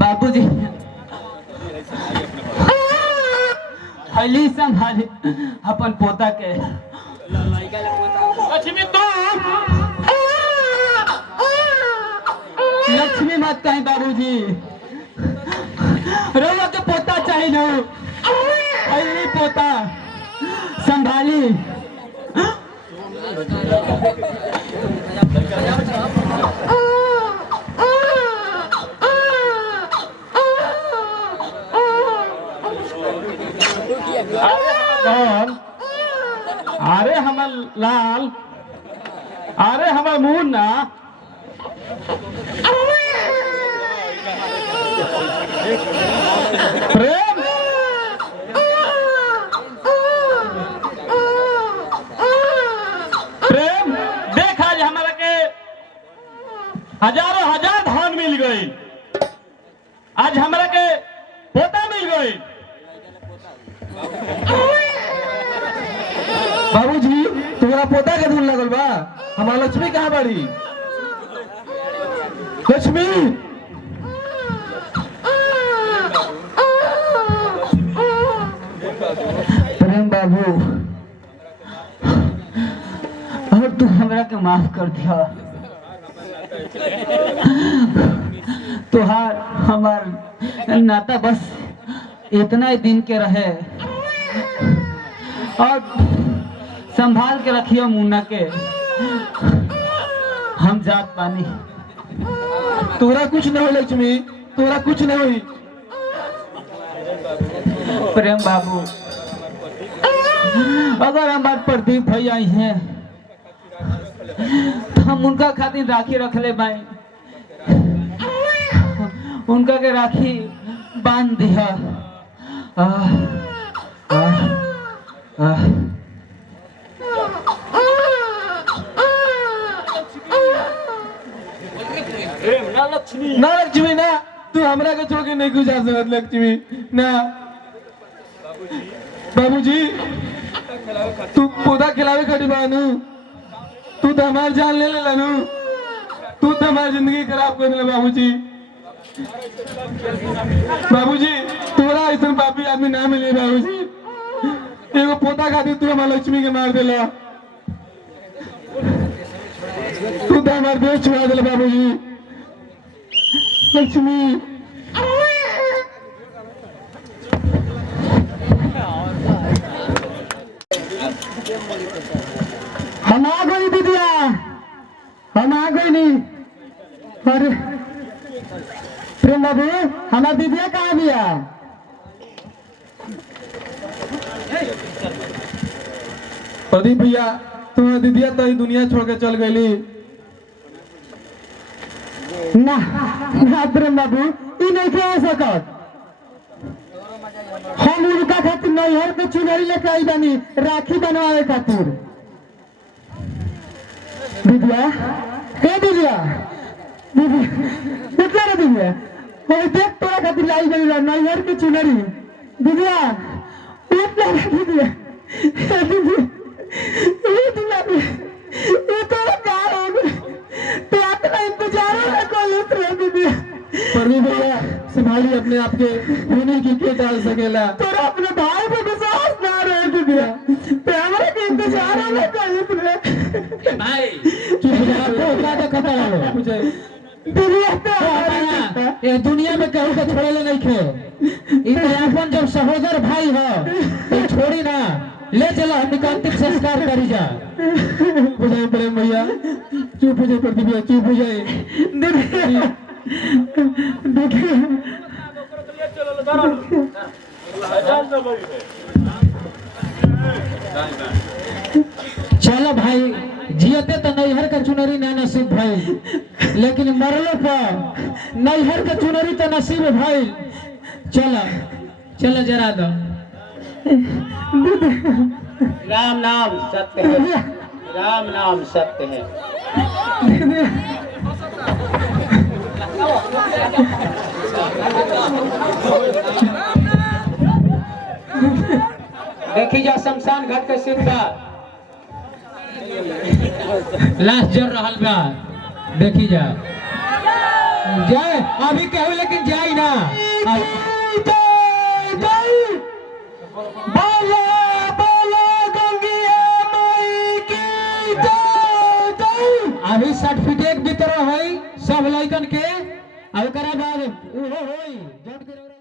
बाबूजी हली संभाली अपन पोता के लक्ष्मी मत कहीं बाबूजी रोलो के पोता चाहिए न हली पोता संभाली अरे हमर लाल अरे हमर मुन्ना प्रेम प्रेम देख आज हमारा के हजारों हजार धान मिल गई आज हमारा के पोता मिल गई बाबूजी तुम्हारा पोता के धुन लगल बा हमारा लक्ष्मी कहाँ बाड़ी लक्ष्मी प्रेम बाबू और तू हमरा के माफ कर दिया तुहार हमार नाता बस इतना ही दिन के रहे और संभाल के रखियो मुन्ना के हम जात पानी तोरा कुछ न हो लक्ष्मी तोरा कुछ न हुई प्रेम बाबू अगर हमारे प्रदीप भाई आई हैं तो हम उनका खातिर राखी रख ले भाई उनका के राखी बांध दिया ना लक्ष्मी ना तू हमरा के छोड़ के नहीं गुजार सकत लक्ष्मी ना बाबूजी तू पौधा खिलावे खड़ी बानू तू तो हमार जान ले लानू तू तो हमारी जिंदगी खराब कर दिला बाबूजी बाबूजी तोरा ऐसा पापी आदमी ना मिले बाबूजी एगो पोता खातिर तू हमार लक्ष्मी के मार देला तू तो हमार देश छुड़ा दिला बाबूजी लक्ष्मी हम आ गई दीदिया हम आ गई नहीं अरे प्रेम बाबू हमारा दीदिया कहाँ दिया प्रदीप भैया तुम्हारा दीदिया तो ही दुनिया छोड़ के चल गई ना ना प्रेम बाबू ई नहीं कह सकत हम उनका खातिर नैहर के चुनरी लेके आई बानी राखी बनवावे खातिर दीदिया हे दीदिया दीदी कितना रे दीदिया ओए देख तोरा खातिर लाई गई नैहर के चुनरी दीदिया उतना रे दीदिया हे दीदी ये तो कार हो गई तो अपना इंतजार में कोई प्रेम दीदी प्रदीप भैया संभाली अपने आप के होने की के डाल सकेला तेरा अपने भाई पे विश्वास ना रहे दीदिया तो हमारे के इंतजार में कोई प्रेम भाई चुप हो जा तो क्या देखता रहो मुझे दीदिया तो ये दुनिया में कहू के छोड़े नहीं खे ई अपन जब सहोदर भाई हो तो छोड़ी ना ले चलो हम अंतिम संस्कार करी जा हो जाए प्रेम भैया चुप हो जाए प्रदीप भैया चुप हो जाए देखिए चलो भाई जियते तो नैहर का चुनरी ना नसीब भाई लेकिन मरलो पर नैहर का चुनरी तो नसीब भाई चलो चलो जरा दो राम नाम सत्य है राम नाम सत्य है देखी जा शमशान घाट के सीधा लास्ट जर रहल बा देखी जा जाए अभी कहू लेकिन जाई ना अभी सर्टिफिकेट भी तरह है सब लड़कन के अब बाद होई